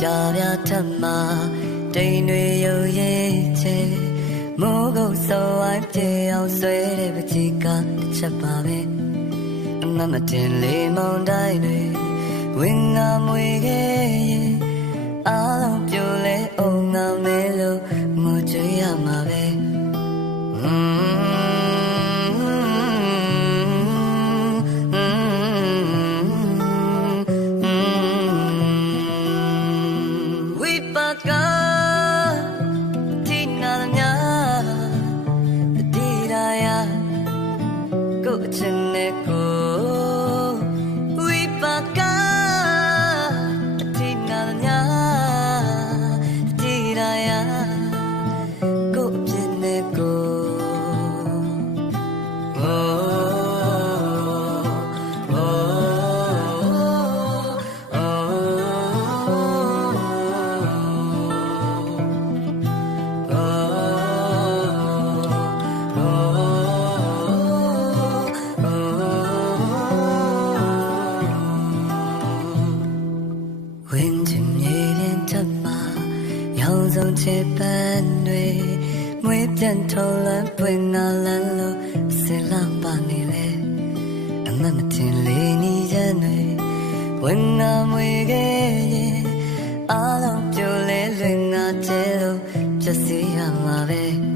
ပြထမတိမ်တွေရုပ်ရည်ချေမိုးကုတ်စောဝိုင်းပြေအောင်ဆွဲတဲ့ပကြီးကတစ်ချက်ပါပဲအမမတင်လေးမောင်တိုင်းတွေဝင်ငါမွေခဲ့ရင်အားလုံးပြိုလဲအောင်ငါမဲလို့ငိုကြွေးရမှာပဲချစ်ပန်းတွေမွေးပြန်ထုံးလန်းပွင့်ငါလန်းလို့ဆင်လာပါနေလေအမမတင်လေးနီးရန်တွေဝင်ငါမွေခဲ့ရင်အားလုံးပြိုလဲလွင်ငါကျဲလို့ပြစီရမှာပဲ